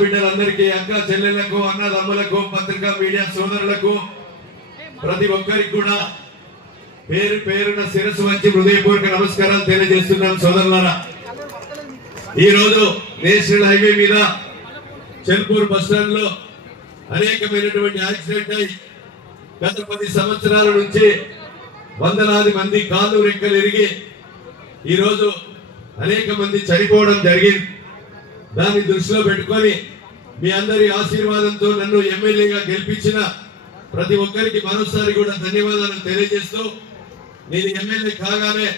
ఆడబిడ్డలందరికీ, అక్క చెల్లెళ్లకు, అన్నదమ్ములకు, పత్రికా మీడియా సోదరులకు, ప్రతి ఒక్కరికి కూడా పేరు పేరున శిరస్సు వంచి హృదయపూర్వక నమస్కారాలు తెలియజేస్తున్నాను సోదరులారా. ఈ రోజు నేషనల్ హైవే మీద చెల్పూర్ బస్ స్టాండ్ లో అనేకమైనటువంటి యాక్సిడెంట్ అయి గత 10 సంవత్సరాల నుంచి వందలాది మంది కాళ్ళు రెక్కలు ఇరిగి ఈరోజు అనేక మంది చనిపోవడం జరిగింది. దాన్ని దృష్టిలో పెట్టుకొని మీ అందరి ఆశీర్వాదంతో నన్ను ఎమ్మెల్యేగా గెలిపించిన ప్రతి ఒక్కరికి మరోసారి కూడా ధన్యవాదాలు తెలియజేస్తూ, నేను ఎమ్మెల్యే కాగానే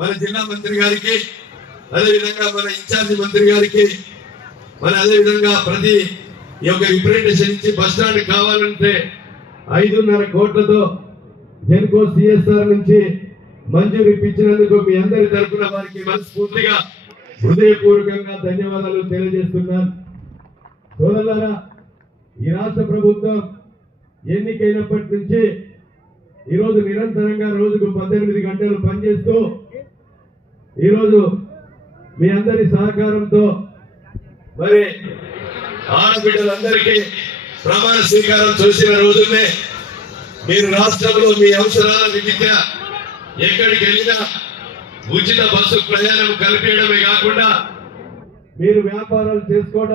మన జిల్లా మంత్రి గారికి, అదేవిధంగా మన ఇన్ఛార్జి మంత్రి గారికి, అదేవిధంగా ప్రతి ఈ యొక్క రిప్రజెంటేషన్ ఇచ్చి బస్ స్టాండ్ కావాలంటే 5.5 కోట్లతో జెన్కో సిఎస్ఆర్ నుంచి మంజూరు ఇప్పించినందుకు మీ అందరి తరఫున వారికి మనస్ఫూర్తిగా హృదయపూర్వకంగా ధన్యవాదాలు తెలియజేస్తున్నాను. సోదరులారా, ఈ రాష్ట్ర ప్రభుత్వం ఎన్నికైనప్పటి నుంచి ఈరోజు నిరంతరంగా రోజుకు 18 గంటలు పనిచేస్తూ ఈరోజు మీ అందరి సహకారంతో మరి ఆడబిడ్డలందరికీ ప్రమాణ స్వీకారం చేసిన రోజునే మీరు రాష్ట్రంలో మీ అవసరాల నిమిత్తం ఎక్కడికి వెళ్ళినా ఉచిత బస్సు ప్రయాణం కల్పించడమే కాకుండా మీరు వ్యాపారాలు చేసుకోవడం